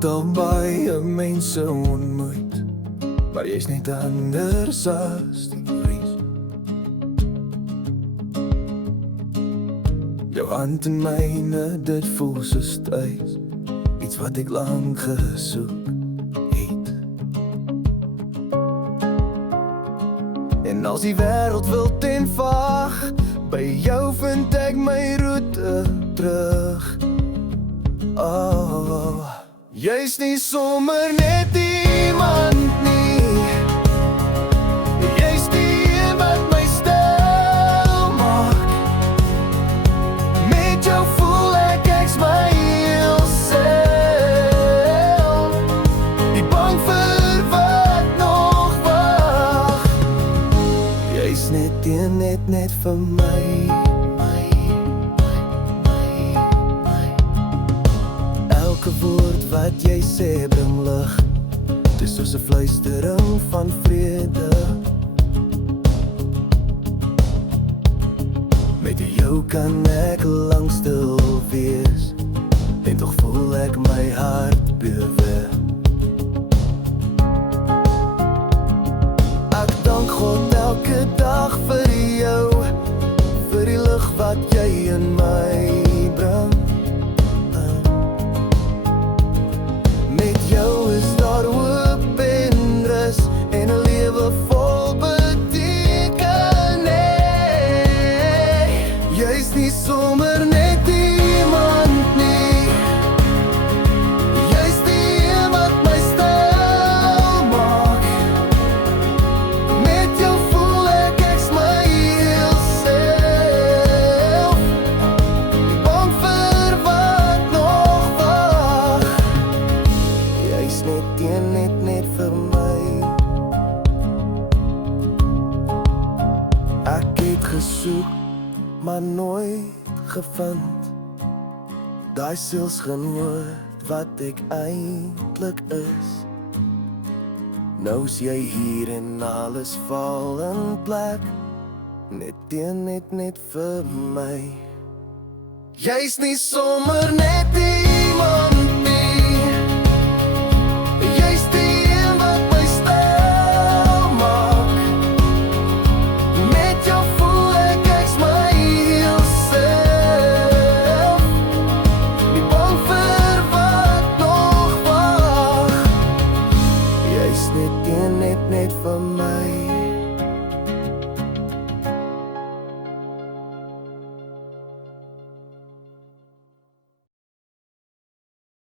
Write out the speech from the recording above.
het al baie mense ontmoet, maar jy's net anders as die vries. Jou hand in myne, dit voel soos thuis, iets wat ek lang gesoek het. En als die wêreld wil ten vaag, by jou vind ek my roete terug. Oh, jy's nie sommer net iemand nie, jy's die een wat my stil maak. Met jou voel ek's my heel self, nie bang vir wat nog wag. Jy's net een, net vir my. Elke woord wat jy sê bring lig, dis soos 'n fluistering van vrede. Met jou kan ek lang stil wees, en tog voel ek my hart bewe. Ek dank God elke dag vir jou, vir die lig wat jy in my bring. Met jou is daar hoop en rus, en 'n lewe vol betekenis. Jy's nie sommer net iemand nie, jy's die een wat my stil maak. Met jou voel ek's my heel self, bang vir wat nog wag. Jy's net een, net vir my. Ek het gesoek, maar nooit gevind daai sielsgenoot wat ek eintlik is. Nou's jy hier en alles val in plek, net een, net vir my. Jy's nie sommer net iemand